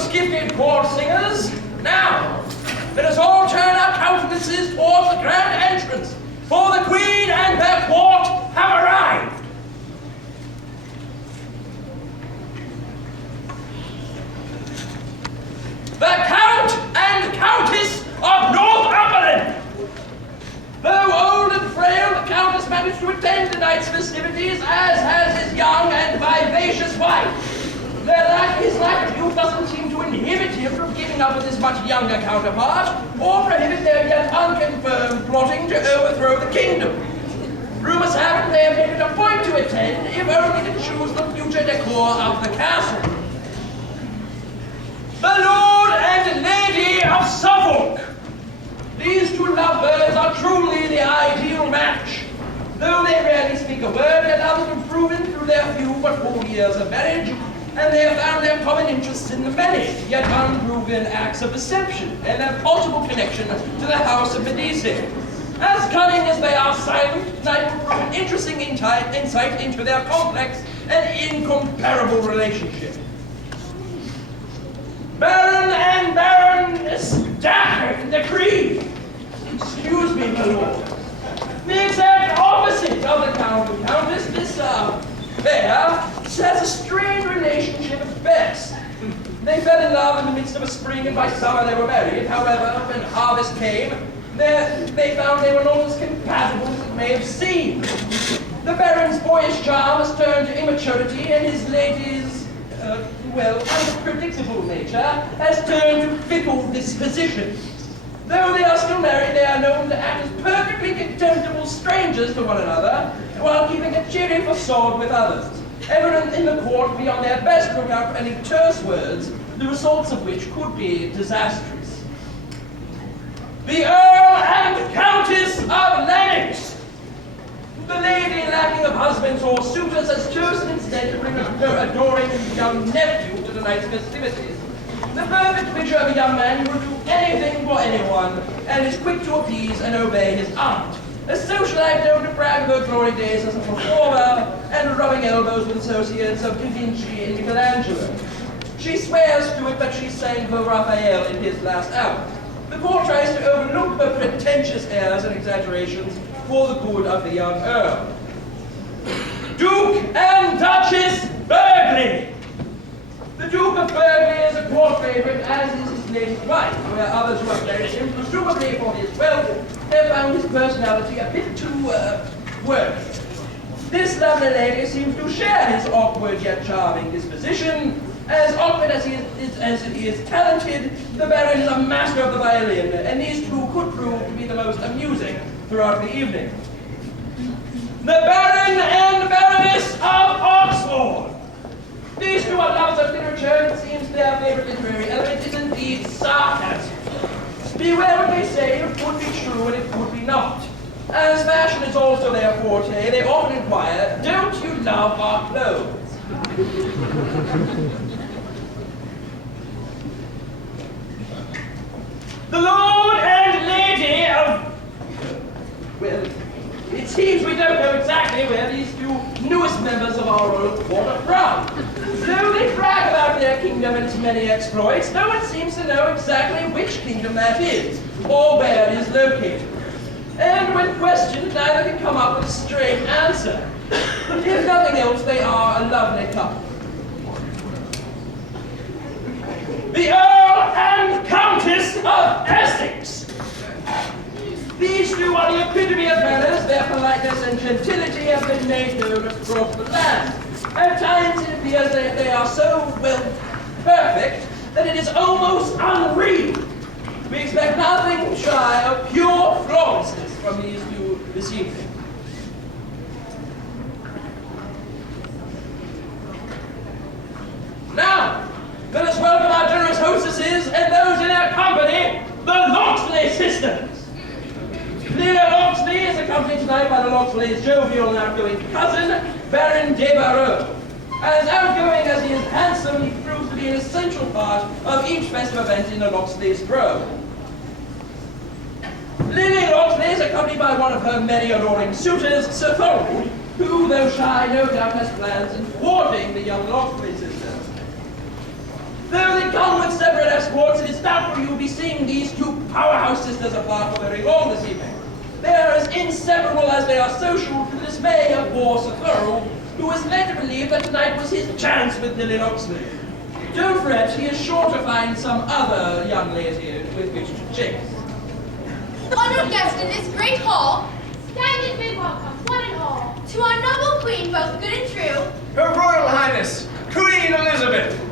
most gifted court singers. Now, let us all turn our countenances towards the grand entrance, for the Queen and her court have arrived. The Count and Countess of Northumberland. Though old and frail, the Count has managed to attend tonight's festivities, as has his young and vivacious wife. His lack of youth doesn't seem to inhibit him from giving up with his much younger counterpart, or prohibit their yet unconfirmed plotting to overthrow the kingdom. Rumors have it they have made it a point to attend, if only to choose the future decor of the castle. The Lord and Lady of Suffolk. These two lovebirds are truly the ideal match. Though they rarely speak a word, yet others have proven through their few but 4 years of marriage, and they have found their common interests in the many, yet unproven acts of deception, and their possible connection to the House of Medici. As cunning as they are silent, tonight will prove an interesting insight into their complex and incomparable relationship. Baron and Baroness Stafford decree. Excuse me, my lord. The exact opposite of the Count and Countess, this pair has a strained relationship at best. They fell in love in the midst of a spring, and by summer they were married. However, when harvest came, they found they were not as compatible as it may have seemed. The Baron's boyish charm has turned to immaturity, and his lady's unpredictable nature has turned to fickle disposition. Though they are still married, they are known to act as perfectly contemptible strangers to one another, while keeping a cheery facade with others. Everyone in the court be on their best lookout for any terse words, the results of which could be disastrous. The Earl and Countess of Lennox. The lady, lacking of husbands or suitors, has chosen instead to bring her adoring young nephew to tonight's festivities. The perfect picture of a young man who will do anything for anyone, and is quick to appease and obey his aunt. A socialite known to brag of her glory days as a performer, and rubbing elbows with associates of Da Vinci and Michelangelo. She swears to it that she sang for Raphael in his last hour. The court tries to overlook the pretentious airs and exaggerations for the good of the young Earl. Duke and Duchess Burghley. The Duke of Burghley is a court favorite, as is his lady's wife, where others who have married him, presumably for his wealth, have found his personality a bit too, wordy. This lovely lady seems to share his awkward yet charming disposition. As awkward as he is talented, the Baron is a master of the violin, and these two could prove to be the most amusing throughout the evening. The Baron and Baroness of Oxford. These two are lovers of literature, and it seems their favorite literary element is indeed sarcasm. Beware what they say, it could be true and it could be not. As fashion is also their forte, they often inquire, don't you love our clothes? The Lord and Lady of... Well, it seems we don't know exactly where these two newest members of our royal court are from. Though they brag about their kingdom and its many exploits, no one seems to know exactly which kingdom that is, or where it is located. And when questioned, neither can come up with a straight answer. If nothing else, they are a lovely couple. The Earl and Countess of Essex. These two are the epitome of manners. Their politeness and gentility have been made known across the land. At times it appears that they are so, perfect that it is almost unreal. We expect nothing shy of pure flawlessness from these two this evening. Now, let us welcome our generous hostesses and those in their company, the Locksley sisters. Clea Locksley is accompanied tonight by the Locksleys' jovial and outgoing cousin, Baron de Barreau. As outgoing as he is handsome, he proves to be an essential part of each festive event in the Locksleys' grove. Lily Locksley is accompanied by one of her many adoring suitors, Sir Thorold, who, though shy, no doubt has plans in thwarting the young Locksley sisters. Though they come with separate escorts, it is doubtful you will be seeing these two powerhouse sisters apart for very long this evening. They are as inseparable as they are social, to the dismay of poor Sir Thorough, who is led to believe that tonight was his chance with Lily Loxley. Don't fret, he is sure to find some other young lady with which to chase. Honored guests in this great hall, stand in big welcome, one and all, to our noble queen, both good and true, Her Royal Highness, Queen Elizabeth.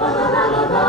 La la la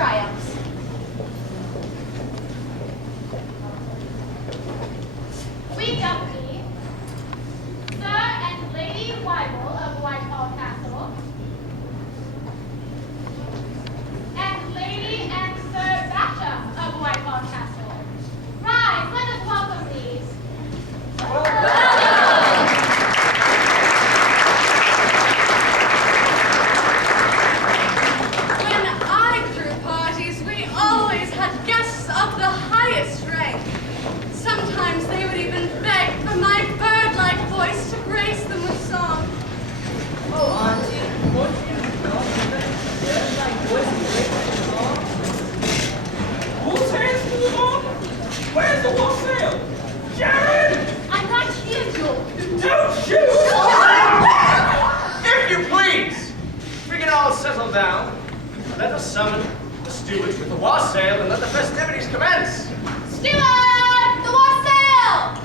triumphs. We company, Sir and Lady Wyville of Whitehall Castle, and Lady and Sir Basham of Whitehall Castle. Rise, let us welcome these. When I threw parties, we always had guests of the highest rank. Sometimes they would even beg for my bird-like voice to grace them with song. Oh, Auntie, won't you not there's my voice to break my song? Whose hands move on? Where's the wassail? Jared! I'm not here, Joe. Don't shoot! If you please, we can all settle down. Let us summon the steward with the wassail and let the festivities commence. Steward, the wassail!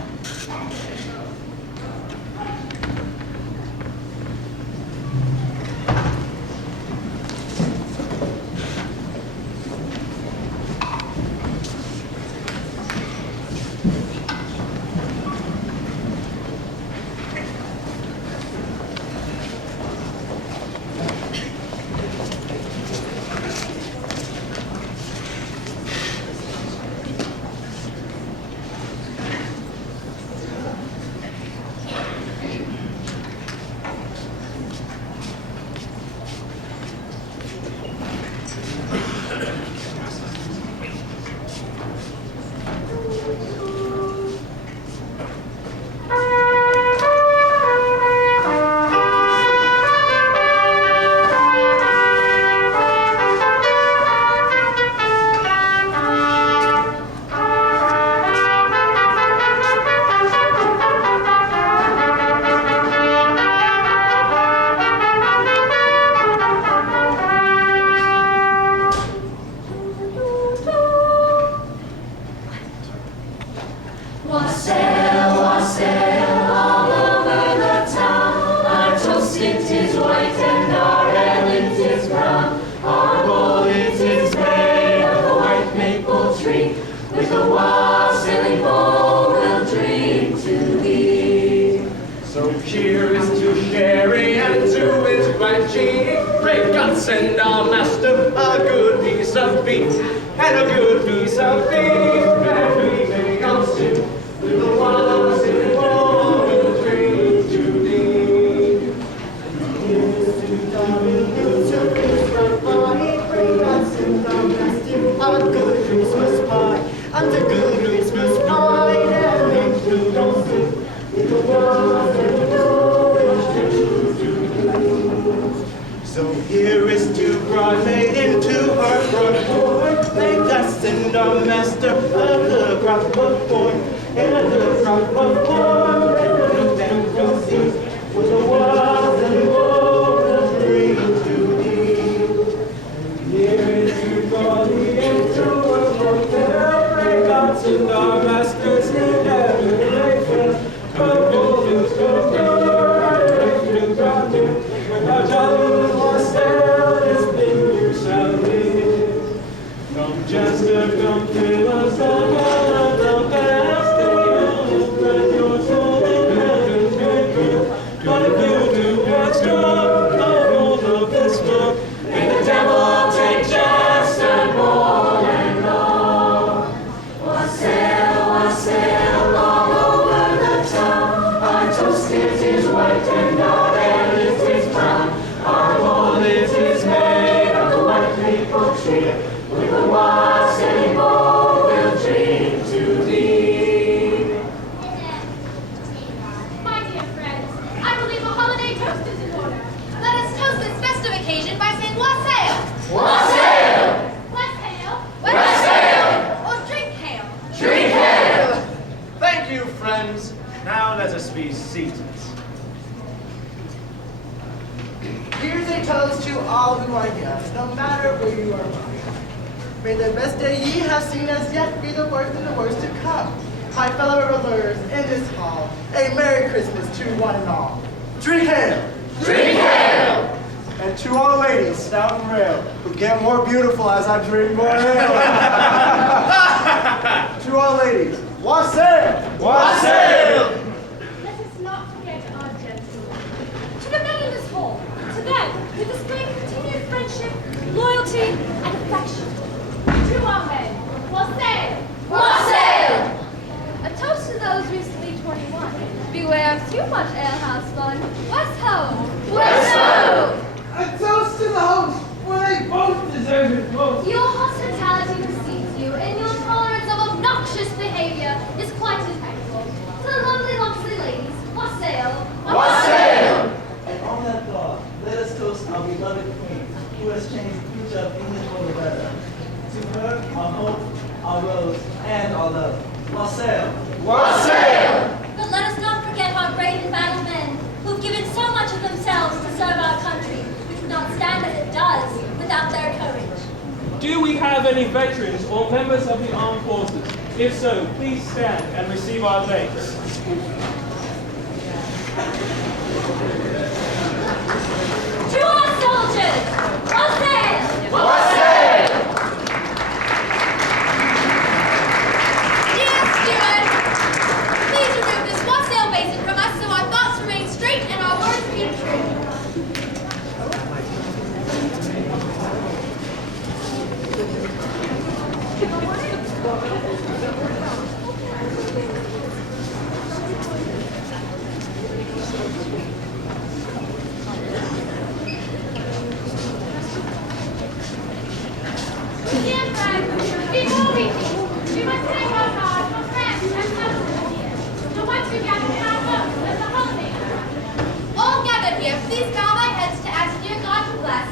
Wassail, wassail, all over the town. Our toast it is white and our ale it is brown. Our bowl it is made of the white maple tree. With the wassailing bowl we'll drink to thee. So cheers to sherry and to his right cheek. Great God, send our master a good piece of beef and a good piece of beef. And we may consume with the wassailing bowl we'll drink to thee. Here's to darling, here's to Christmas pie. Bring us in the master a good Christmas pie. And a good Christmas pie, and make to consume with the wassailing bowl we'll drink to thee. So here is to bride made into her front door. Make us send our master a good crop of corn. And a good crop of corn. And a good bank of seeds. With the wassailing bowl we'll drink to thee. Here is to bride made into her front door. Make us send our master's in every nation. Come on, let's go, when our jolly wassail is big, you shall live. Come, Jester, come, fill us again, the best thing, spread your soul in heaven's good. But if you do extra, the whole of this book, may the devil take Jester more and more. Wassail, wassail, all over the town. Our toast it is white and our ale it is brown. Our bowl it is made of the white maple tree. With the wassailing bowl we'll drink to thee. My dear friends, I believe a holiday toast is in order. Let us toast this festive occasion by saying wassail! Wassail! Wassail! Wassail! Or drink hail! Drink ale! Thank you, friends. Now let us be seated. Here's a toast to all who are here, no matter where you are from. May the best day ye have seen as yet be the worst and the worst to come. My fellow revelers in this hall, a Merry Christmas to one and all. Drink ale! Drink ale! And to all ladies, stout and rail, who get more beautiful as I drink more ale. To all ladies, wassail! Wassail! Let us not forget our gentlemen. To the men in this hall, to them who display continued friendship, loyalty, and affection. To our men, wassail! Wassail! A toast to those recently 21. Beware of too much alehouse fun. West ho! West ho! A toast to the host, for they both deserve it most. Your hospitality precedes you, and your tolerance of obnoxious behavior is quite impeccable. To the lovely Locksley ladies, wassail! Wassail! And on that thought, let us toast our beloved queen, who has changed the future of England for the better. To her, our hope, our rose, and our love. Wassail! Wassail! But let us not forget our brave and battle men, who've given so much of themselves to serve our country, which would not stand as it does without their courage. Do we have any veterans or members of the armed forces? If so, please stand and receive our thanks. To our soldiers, wassail! Wassail! Dear steward, please remove this wassail basin from us so our thoughts remain straight and our words be true. Dear friends, before we eat, we must thank our God for friends and customers here. So once we gather in our homes as a holiday hour. All gathered here, please bow my heads to ask dear God to bless